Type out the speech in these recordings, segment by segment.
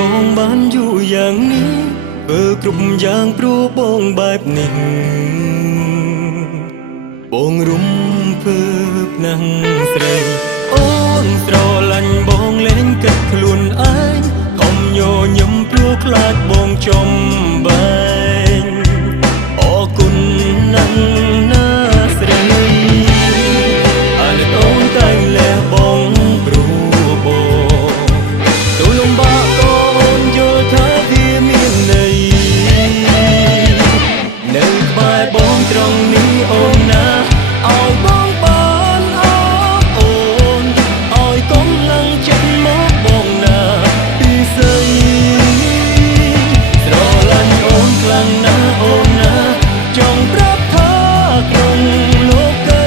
បងបានយូរយ៉ាងនេះធ្វើគ្រប់យ៉ាងព្រោះបងបែបនេះបងរំភើបណាស់ស្រីអូនស្រឡាញ់បងលែងគិតខ្លួនឯងខំញញឹមព្រោះខ្លាចបងចំបែងអរគុណណាស់ណាស្រីអានអូនតែងលះបងព្រោះបងទូលំបាកបងត្រង់នេះអូនណាឲ្យបងបានអរអូនឲ្យកុំឡើងចិត្តមកបងណាពីស្អីស្រឡាញ់អូនខ្លាំងណាស់អូនណាចង់ប្រាប់ថាក្នុងលោកី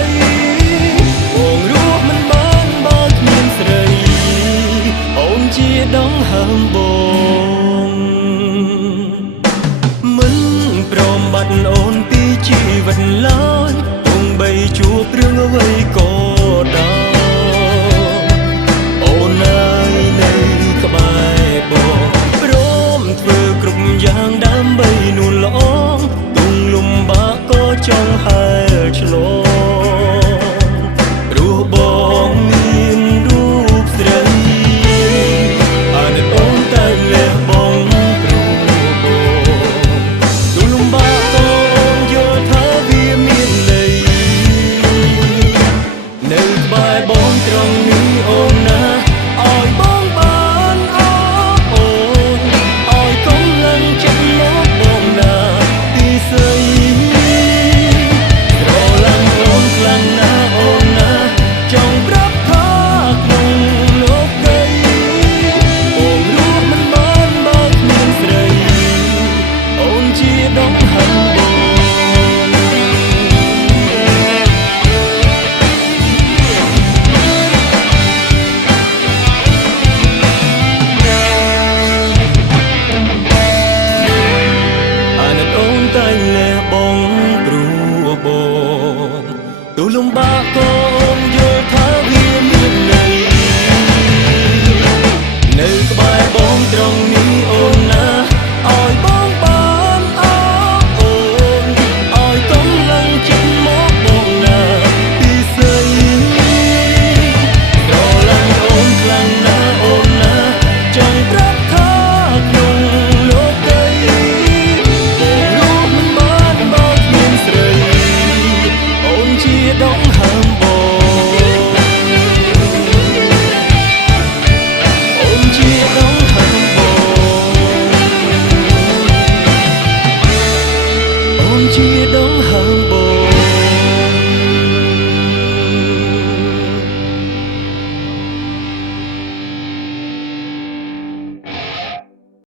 បងរស់មិនបានបើគ្មានស្រីអូនជាដងហើមបងមិនព្រមបាត់អូនជីវិតឡើយទោះបីជួបរឿងអ្វីក៏ដោយអូននៅក្បែរបងព្រមធ្វើគ្រប់យ៉ាងដើម្បីនួនល្អទុំលំបាកក៏ចង់ហែលឆ្លងព្រោះបងមានរូបស្រីអាណិតអូនតែលះបងព្រោះបងទុំលំបាកបងត្រង់នេះអូនណាឲ្យបងបានអរអូនឲ្យកុំឡើងចិត្តមកបងណាពីស្អីស្រឡាញ់អូនខ្លាំងណាស់អូនណាចង់ប្រាប់ថាក្នុងលោកីបងរស់មិនបានបើគ្មានស្រីអូនជាដងហឹងតែលះបងព្រោះបងទូលំបាកក៏